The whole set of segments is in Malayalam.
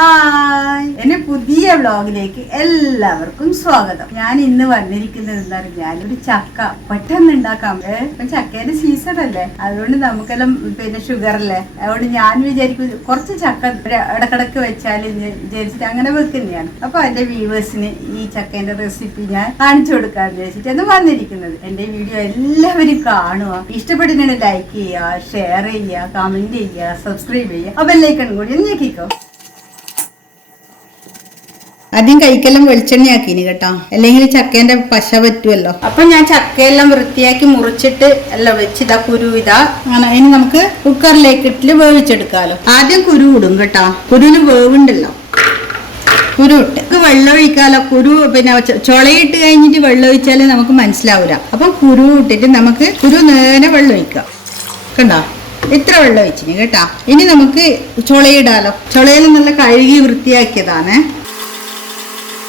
ഹായ് എന്റെ പുതിയ വ്ലോഗിലേക്ക് എല്ലാവർക്കും സ്വാഗതം. ഞാൻ ഇന്ന് വന്നിരിക്കുന്നത് എന്താ പറഞ്ഞാൽ ഒരു ചക്ക. പെട്ടെന്ന് ഉണ്ടാക്കാം. ഇപ്പൊ ചക്കേന്റെ സീസൺ അല്ലേ? അതുകൊണ്ട് നമുക്കെല്ലാം പിന്നെ ഷുഗർ അല്ലേ? അതുകൊണ്ട് ഞാൻ വിചാരിക്കും കുറച്ച് ചക്ക ഇടക്കിടക്ക് വെച്ചാൽ വിചാരിച്ചിട്ട് അങ്ങനെ വെക്കുന്നതാണ്. അപ്പൊ എന്റെ വ്യൂവേഴ്സിന് ഈ ചക്കേന്റെ റെസിപ്പി ഞാൻ കാണിച്ചു കൊടുക്കാൻ വിചാരിച്ചിട്ടാണ് വന്നിരിക്കുന്നത്. എന്റെ വീഡിയോ എല്ലാവരും കാണുക. ഇഷ്ടപ്പെടുന്നതിന് ലൈക്ക് ചെയ്യുക ഷെയർ ചെയ്യുക കമന്റ് ചെയ്യുക സബ്സ്ക്രൈബ് ചെയ്യുക. അപ്പൊ എല്ലാം കൂടി ഞെക്കിക്കോ. ആദ്യം കൈക്കെല്ലാം വെളിച്ചെണ്ണയാക്കിനി കേട്ടോ. അല്ലെങ്കിൽ ചക്കേന്റെ പശ പറ്റുമല്ലോ അപ്പൊ ഞാൻ ചക്കയെല്ലാം വൃത്തിയാക്കി മുറിച്ചിട്ട് എല്ലാം വെച്ച് ഇതാ കുരു ഇതാ അങ്ങനെ ഇനി നമുക്ക് കുക്കറിലേക്ക് ഇട്ടിൽ വേവിച്ചെടുക്കാലോ. ആദ്യം കുരു ഇടും കേട്ടോ. കുരുവിന് വേവുണ്ടല്ലോ. കുരു ഇട്ട് നമുക്ക് വെള്ളം ഒഴിക്കാലോ. കുരു പിന്നെ ചൊളയിട്ട് ചുളയിട്ട് കഴിഞ്ഞിട്ട് വെള്ളം ഒഴിച്ചാൽ നമുക്ക് മനസ്സിലാവൂല. അപ്പം കുരു ഇട്ടിട്ട് നമുക്ക് കുരു നേരെ വെള്ളം ഒഴിക്കാം കണ്ടോ? ഇത്ര വെള്ളം ഒഴിച്ചിന് കേട്ടാ. ഇനി നമുക്ക് ചുളയിടാലോ. ചുളയിൽ നല്ല കഴുകി വൃത്തിയാക്കിയതാണ്.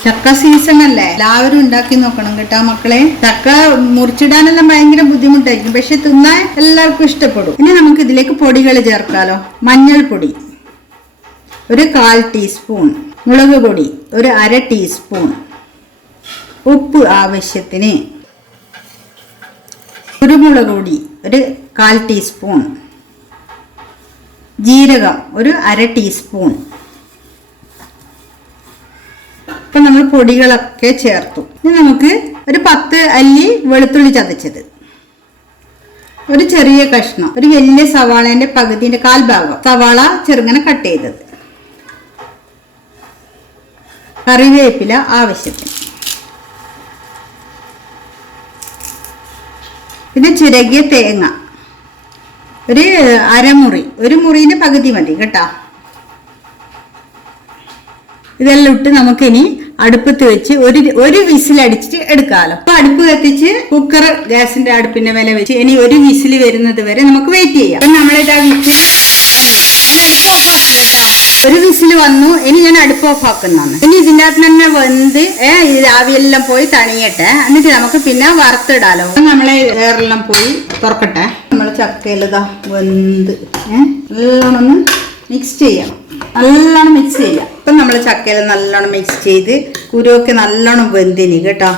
ചക്ക സീസൺ അല്ലേ? എല്ലാവരും ഉണ്ടാക്കി നോക്കണം കേട്ടോ മക്കളെ. ചക്ക മുറിച്ചിടാനെല്ലാം ഭയങ്കര ബുദ്ധിമുട്ടായിരിക്കും. പക്ഷെ തിന്നാൻ എല്ലാവർക്കും ഇഷ്ടപ്പെടും. ഇനി നമുക്ക് ഇതിലേക്ക് പൊടികൾ ചേർക്കാലോ. മഞ്ഞൾപ്പൊടി. ഒരു കാൽ ടീസ്പൂൺ മുളക് പൊടി. ഒരു അര ടീസ്പൂൺ ഉപ്പ് ആവശ്യത്തിന്. കുരുമുളക് പൊടി. ഒരു കാൽ ടീസ്പൂൺ ജീരകം. ഒരു അര ടീസ്പൂൺ ഇപ്പൊ നമ്മൾ പൊടികളൊക്കെ ചേർത്തു. ഇനി നമുക്ക് ഒരു പത്ത് അല്ലി വെളുത്തുള്ളി ചതച്ചത്. ഒരു ചെറിയ കഷ്ണം ഒരു വലിയ സവാളേന്റെ പകുതിന്റെ കാൽ ഭാഗം സവാള ചെറുങ്ങനെ കട്ട് ചെയ്തത്. കറിവേപ്പില ആവശ്യത്തിന്. പിന്നെ ചിരകിയ തേങ്ങ. ഒരു അരമുറി ഒരു മുറിന്റെ പകുതി മതി കേട്ടോ. ഇതെല്ലാം ഇട്ട് നമുക്കിനി അടുപ്പത്ത് വെച്ച് ഒരു ഒരു വിസിൽ അടിച്ചിട്ട് എടുക്കാമല്ലോ അപ്പൊ അടുപ്പ് കത്തിച്ച് കുക്കർ ഗ്യാസിന്റെ അടുപ്പിന്റെ മേലെ വെച്ച് ഇനി ഒരു വിസിൽ വരുന്നത് വരെ നമുക്ക് വെയിറ്റ് ചെയ്യാം. അപ്പൊ നമ്മളിതാ വിസിൽ ഒരു വിസിൽ വന്നു. ഇനി ഞാൻ അടുപ്പ് ഓഫ് ആക്കുന്നതാണ്. ഇനി ഇതിന്റെ അകത്ത് തന്നെ വെന്ത് രാവിലെല്ലാം പോയി തണിയട്ടെ. എന്നിട്ട് നമുക്ക് പിന്നെ വറുത്തിടാലോ. നമ്മളെ വേറെല്ലാം പോയി തുറക്കട്ടെ. നമ്മൾ ചക്കയിലതാ വെന്ത് ഏഹ് എല്ലാം ഒന്ന് മിക്സ് ചെയ്യണം നല്ലോണം മിക്സ് ചെയ്യാം. ഇപ്പം നമ്മൾ ചക്കയിൽ നല്ലോണം മിക്സ് ചെയ്ത് കുരുവൊക്കെ നല്ലോണം വെന്തിനി കേട്ടോ.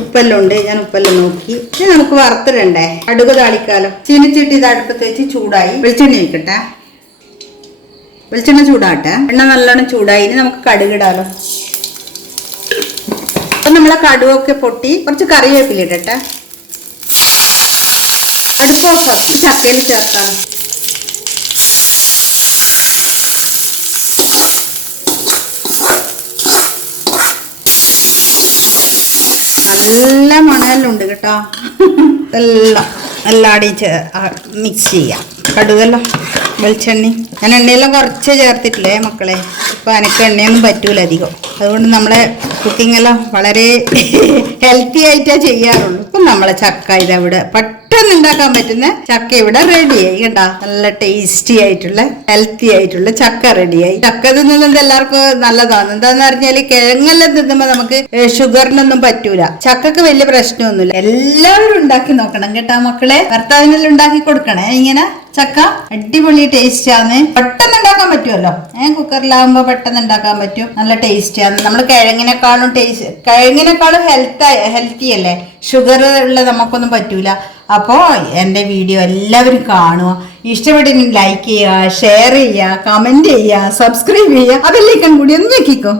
ഉപ്പെല്ലാം ഉണ്ട്. ഞാൻ ഉപ്പെല്ലാം നോക്കി. ഇനി നമുക്ക് വറുത്തിടണ്ടേ? അടുക്ക് താളിക്കാലോ. ചീനിച്ചിട്ട് ഇത് അടുപ്പത്ത് ചൂടായി. വെളിച്ചെണ്ണ വെക്കട്ടെ വെളിച്ചെണ്ണ ചൂടാട്ടെ എണ്ണ നല്ലോണം ചൂടായി. ഇനി നമുക്ക് കടുകിടാലോ അപ്പം നമ്മളെ കടുവൊക്കെ പൊട്ടി കുറച്ച് കറിവേപ്പില ഇടട്ടെ. അടുപ്പ് ഓഫാക്കി ചക്കയിൽ ചേർത്താലോ നല്ല മണലെല്ലാം ഉണ്ട് കേട്ടോ. എല്ലാം എല്ലാടെയും ചേ മിക്സ് ചെയ്യാം. കടുകെല്ലാം വെളിച്ചെണ്ണി ഞാൻ എണ്ണയെല്ലാം കുറച്ച് ചേർത്തിട്ടില്ലേ മക്കളെ? ഇപ്പം അനക്ക് എണ്ണയൊന്നും പറ്റൂല അധികം. അതുകൊണ്ട് നമ്മളെ കുക്കിംഗ് എല്ലാം വളരെ ഹെൽത്തി ആയിട്ടേ ചെയ്യാറുള്ളൂ. ഇപ്പം നമ്മളെ ചക്ക ഇതവിടെ പെട്ടെന്ന് ഉണ്ടാക്കാൻ പറ്റുന്ന ചക്ക ഇവിടെ റെഡിയായി കണ്ടാ. നല്ല ടേസ്റ്റി ആയിട്ടുള്ള ഹെൽത്തി ആയിട്ടുള്ള ചക്ക റെഡിയായി ചക്ക തിന്നുന്നത് എല്ലാവർക്കും നല്ലതാണ്. എന്താന്ന് പറഞ്ഞാൽ കിഴങ്ങെല്ലാം തിന്നുമ്പോ നമുക്ക് ഷുഗറിനൊന്നും പറ്റൂല. ചക്കക്ക് വലിയ പ്രശ്നമൊന്നുമില്ല. എല്ലാവരും ഉണ്ടാക്കി നോക്കണം കേട്ടാ മക്കളെ. ഭർത്താവിനെല്ലാം ഉണ്ടാക്കി കൊടുക്കണേ ഇങ്ങനെ. ചക്ക അടിപൊളി ടേസ്റ്റ് ആണ് പെട്ടെന്ന് ഉണ്ടാക്കാൻ പറ്റുമല്ലോ. ഏഹ് കുക്കറിലാവുമ്പോ പെട്ടെന്ന് ഉണ്ടാക്കാൻ പറ്റും. നല്ല ടേസ്റ്റ് ആണ് നമ്മൾ കിഴങ്ങിനെക്കാളും ടേസ്റ്റ് കിഴങ്ങിനെക്കാളും ഹെൽത്ത് ഹെൽത്തി അല്ലേ? ഷുഗർ ഉള്ള നമുക്കൊന്നും പറ്റൂല. അപ്പോൾ എന്റെ വീഡിയോ എല്ലാവരും കാണുക. ഇഷ്ടപ്പെട്ടെങ്കിൽ ലൈക്ക് ചെയ്യുക ഷെയർ ചെയ്യുക കമന്റ് ചെയ്യുക സബ്സ്ക്രൈബ് ചെയ്യുക. അതെല്ലാം കൂടി ഒന്ന് ഞെക്കിക്കോ.